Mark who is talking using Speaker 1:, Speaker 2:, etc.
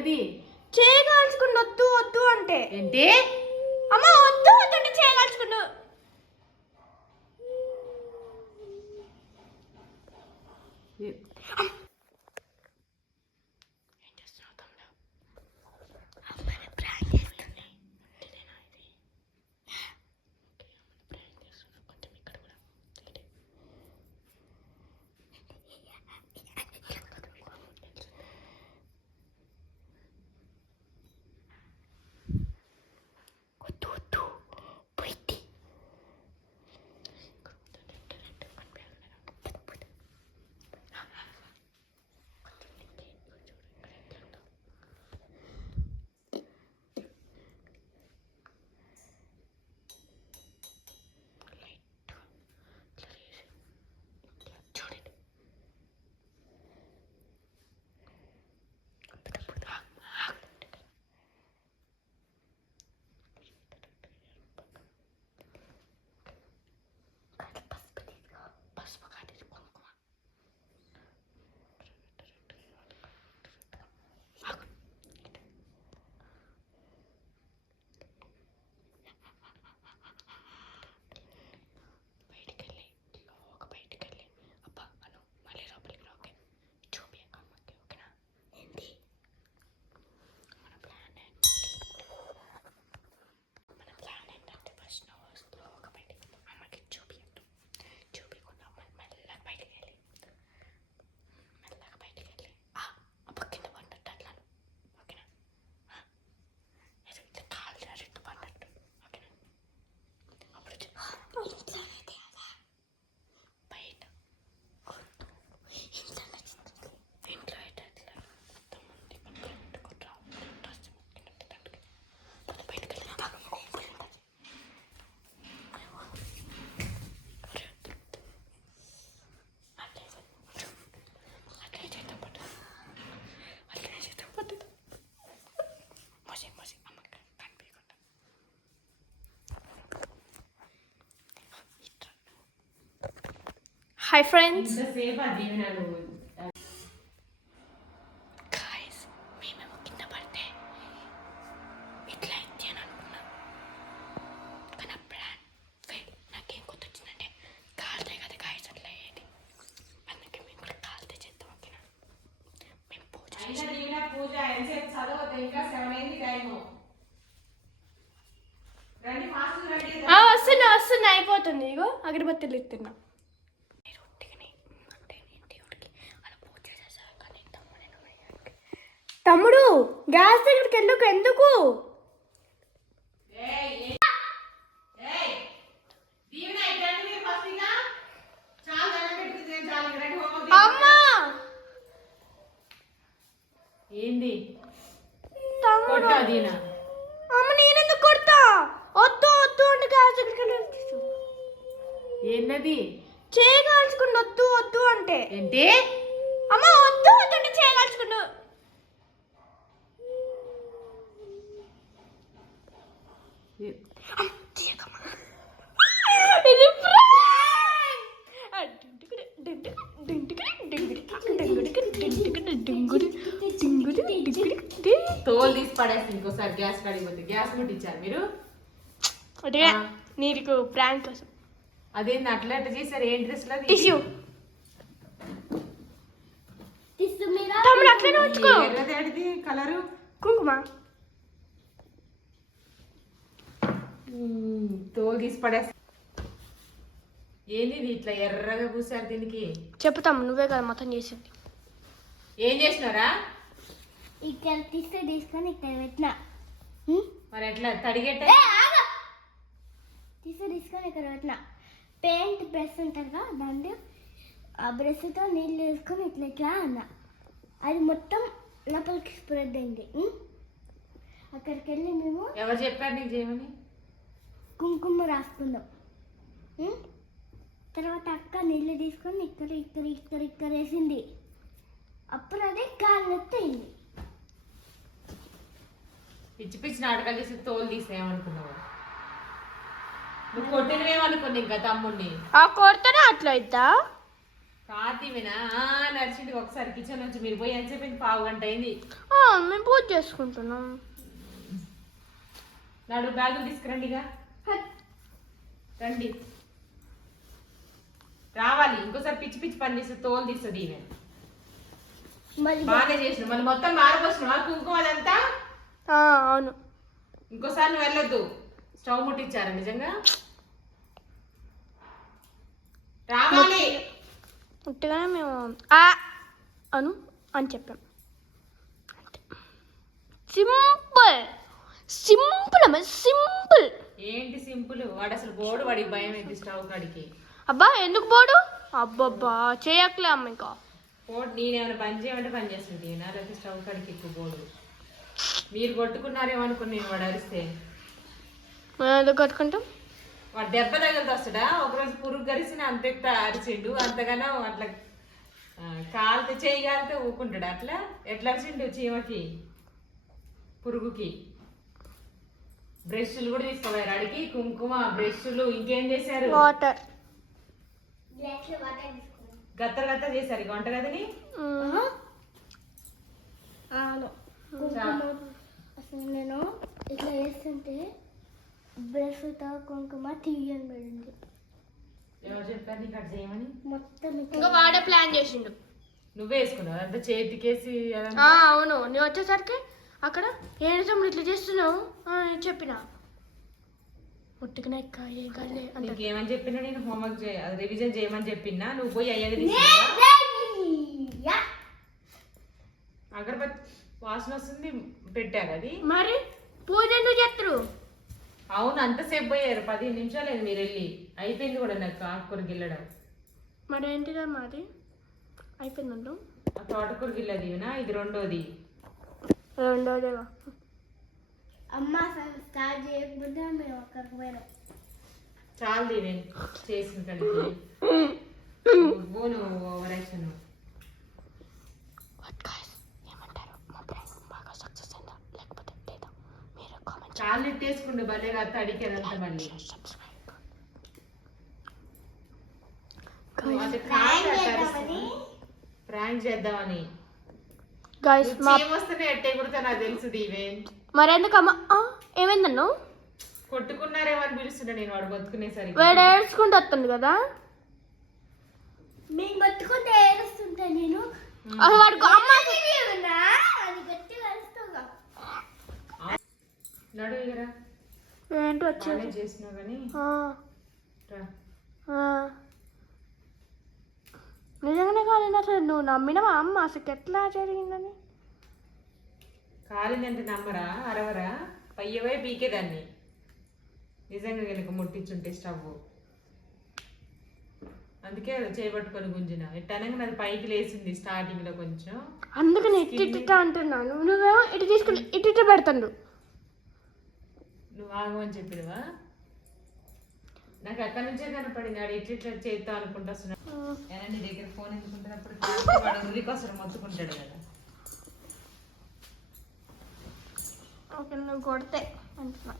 Speaker 1: అది
Speaker 2: చేయగాల్చుకుని వద్దు వద్దు అంటే.
Speaker 1: ఏంటి?
Speaker 2: అమ్మ వద్దు వద్దు అంటే చేయగాల్చుకును
Speaker 1: ఫాస్ట్ రండి
Speaker 2: వస్తున్నా వస్తున్నా అయిపోతుంది. ఇగో అగరబత్తులు ఇస్తున్నా మీరు ఉట్టిగానే అంటే నేను దేవుడికి అలా పూజ చేసేసారు కానీ తమ్ముడు ఎలా అయ్యాడు? తమ్ముడు గ్యాస్ దగ్గరికి వెళ్ళకు ఎందుకు?
Speaker 1: ఏంది?
Speaker 2: తమ్ముడు అమ్మ నేనెందుకు కొడతా? వద్దు వద్దు అంటే గ్యాస్ దగ్గరికి వెళ్ళి
Speaker 1: ఏందది?
Speaker 2: చేయగాల్చుకుని వద్దు వద్దు అంటే.
Speaker 1: ఏంటి?
Speaker 2: అమ్మ వద్దు వద్దు అంటే ఇది prank!
Speaker 1: తోలు తీసి పడేసి ఇంకోసారి గ్యాస్ కడిగిపోతే గ్యాస్ ముట్టించారు మీరు
Speaker 2: నీకు ప్రాంక్ కోసం
Speaker 1: అదేంది అట్లా అట్లా చేశారు?
Speaker 2: టిష్యూ తమ్ముడు అట్లనే ఉంచుకో
Speaker 1: ఎర్రది అడిది కలరు
Speaker 2: కుంకుమ
Speaker 1: మ్మ్, తోలు తీసి పడేస్తా. ఏంది ఇది ఇట్లా ఎర్రగా పూసారు దీనికి?
Speaker 2: చెప్తాం నువ్వే కదా మొత్తం చేసింది.
Speaker 1: ఏం చేసినారా?
Speaker 3: ఇక్కడ తీస్తే తీసుకొని ఇక్కడ పెట్టిన.
Speaker 1: మరి ఎట్లా తడిగెట్ట?
Speaker 3: తీస్తే తీసుకొని ఇక్కడ పెట్టిన. పెయింట్ బ్రష్ ఉంటుందిగా దాంట్లో ఆ బ్రష్తో నీళ్ళు వేసుకొని ఇట్లా ఇట్లా అన్న. అది మొత్తం లోపలికి స్ప్రెడ్ అయింది? అక్కడికి వెళ్ళి మేము
Speaker 1: ఎవరు చెప్పారు నీకు చేయమని?
Speaker 3: కుంకుమ రాసుకున్నాం ఉం? తర్వాత అక్క నీళ్ళు తీసుకొని ఇక్కడ ఇక్కడ ఇక్కడ ఇక్కడ వేసింది. అప్పుడు అదే కాలు నొప్పి అయింది.
Speaker 1: పిచ్చి పిచ్చి నాటకాలు చేసి తోలు తీసేయమనుకున్నావు. నువ్వు కొట్టినవేమనుకున్నా ఇంకా తమ్ముడిని
Speaker 2: ఆ కొడితేనే అట్లా అవుతా
Speaker 1: కాతివినా నడిచింది ఒకసారి కిచెన్ నుంచి మీరు పోయి ఎంతసేపు అయింది? పావు గంట అయింది.
Speaker 2: ఆ, మేము పూజ చేసుకుంటున్నాం.
Speaker 1: నాడు బ్యాగులు తీసుకురండిగా.
Speaker 3: హట్.
Speaker 1: రండి. రావాలి. ఇంకోసారి పిచ్చి పిచ్చి పని చేస్తే తోలు తీస్తుంది ఈమె.
Speaker 3: మళ్ళీ
Speaker 1: బాగానే చేసిన మళ్ళీ మొత్తం మారపోసిన కుంకుమ అదంతా?
Speaker 2: ఆ, అవును.
Speaker 1: ఇంకోసారి నువ్వు వెళ్ళొద్దు. స్టవ్ ముట్టించారు నిజంగా. రావాలి.
Speaker 2: ఉట్టిగానే మేము ఆ అను అని చెప్పాం. సింపుల్ సింపుల్ అమ్మ. సింపుల్
Speaker 1: ఏంటి సింపుల్? వాడు అసలు బోర్డు వాడికి భయం ఏంటి స్టవ్ కాడికి?
Speaker 2: అబ్బా ఎందుకు పోడు అబ్బబ్బా చేయట్లే అమ్మ ఇంకా.
Speaker 1: బోర్డు నేనేమైనా పని చేయమంటే పని చేస్తుంది నాకైతే స్టవ్ కాడికి ఎక్కువ బోర్డు మీరు కొట్టుకున్నారేమో అనుకుని నేను వాడు అరిస్తే.
Speaker 2: మనం ఎందుకు కట్టుకుంటాం?
Speaker 1: వాడు దెబ్బ తగిలితే వస్తాడా? ఒకరోజు పురుగు గరిసిన అంత అరిచిండు అంతగానో అట్లా ఆ, కాలితే చేయి కాలితే ఊకుంటాడు అట్లా? ఎట్లా అరిచిండు చీమకి? పురుగుకి? బ్రష్లు కూడా తీసుకోపోయారు అడిగి కుంకుమ బ్రష్లు ఇంకేం చేశారు?
Speaker 2: వాటర్.
Speaker 1: గత్తర గత్తర చేశారు. ఇక వంట గదిని?
Speaker 3: అవును కుంకుమ అసలు నేను ఇట్లా వేస్తుంటే బ్రష్తో కుంకుమ తీయని పడింది
Speaker 1: ఎవరు చెప్పారు నీకు అట్లా చేయమని?
Speaker 3: మొత్తం
Speaker 2: ఇంకా వాడే ప్లాన్ చేసిండు.
Speaker 1: నువ్వే వేసుకున్నావు? అదంతా? చేతికేసి
Speaker 2: అవును. నేను వచ్చేసరికి అక్కడ ఏడు తమ్ముడు ఇట్లా చేస్తున్నావు? అని చెప్పిన. ముట్టుకునే ఎక్క ఏం కాదులే
Speaker 1: నీకు ఏమని చెప్పినా నేను హోంవర్క్ రివిజన్ చేయమని చెప్పినా నువ్వు పోయి అయ్యేది
Speaker 3: యా.
Speaker 1: అగరబత్ వాసన వస్తుంది పెట్టారు అది.
Speaker 2: మరి పూజ ఎందుకు చేస్తారు?
Speaker 1: అవును అంతసేపు పోయారు పదిహేను నిమిషాలు అయింది మీరు వెళ్ళి. అయిపోయింది కూడా నాకు ఆకుకూర గిల్లడం
Speaker 2: మరి ఏంటిదా మాది? అయిపోయిందండు
Speaker 1: ఆ తోటకూర గిల్లది ఇది రెండోది.
Speaker 2: రెండోదేగా
Speaker 3: అమ్మ అసలు స్టార్ట్ చేయకపోతే మేము అక్కడికి పోయినాం.
Speaker 1: చాలు దీని చేసిన కడిగి నువ్వు నువ్వు ఓవర్ యాక్షన్.
Speaker 2: వాట్ గాయ్స్ ఏమంటారు? మా ప్రాంక్ బాగా సక్సెస్ అయిందా? లేకపోతే లేదా? మీరు కామెంట్
Speaker 1: చాలు నెట్టేసుకుండు భలే కాదు తడికి అదంతా మళ్ళీ. ప్రాంక్ చేద్దామని.
Speaker 2: గాయస్ మా
Speaker 1: వస్తేనే ఎట్టే కుడితే నాకు తెలుసు
Speaker 2: అమ్మ ఆ, ఏమైందన్ను?
Speaker 1: కొట్టుకున్నారేమో అని పిలుస్తుండే నేను వాడు బతుకునేసరికి.
Speaker 2: వేడి ఏడ్చుకుంటూ వస్తుంది కదా?
Speaker 3: మేము పట్టుకుంటే ఏడుస్తుంటే నేను?
Speaker 2: అసలు వాడికి అమ్మ
Speaker 3: అది గట్టిగా అరుస్తావుగా
Speaker 1: నడు
Speaker 2: ఏంటి వచ్చింది?
Speaker 1: బాగానే చేసినావు కానీ.
Speaker 2: ఆ,
Speaker 1: రా.
Speaker 2: ఆ. నిజంగానే కాలేదు అసలు? నువ్వు నమ్మినవా? అమ్మ అసలు ఎట్లా జరిగిందని?
Speaker 1: కాలిందంటే నమ్మరా? అరవరా? పయ్యవే పీకేదాన్ని నిజంగా కనుక ముట్టించుంటే స్టవ్. అందుకే అది చేయబట్టుకొని గుంజిన. ఎట్టనగా నాది పైకి లేచింది స్టార్టింగ్లో కొంచెం.
Speaker 2: అందుకని ఇటు ఇటు అంటున్నాను నువ్వేమో ఇటు తీసుకుని ఇటు ఇటు పెడతాడు.
Speaker 1: నువ్వు ఆగమని చెప్పినవా? నాకు అక్కడి నుంచే కనపడింది ఆడు ఇట్లా ఇట్లా చేద్దాం అనుకుంటా వస్తున్నా ఏనా నీ దగ్గర ఫోన్ ఎందుకుంటున్నప్పుడు వాడు మొత్తుకుంటాడు కదా.
Speaker 2: ఓకే నువ్వు కొడితే అంటున్నా.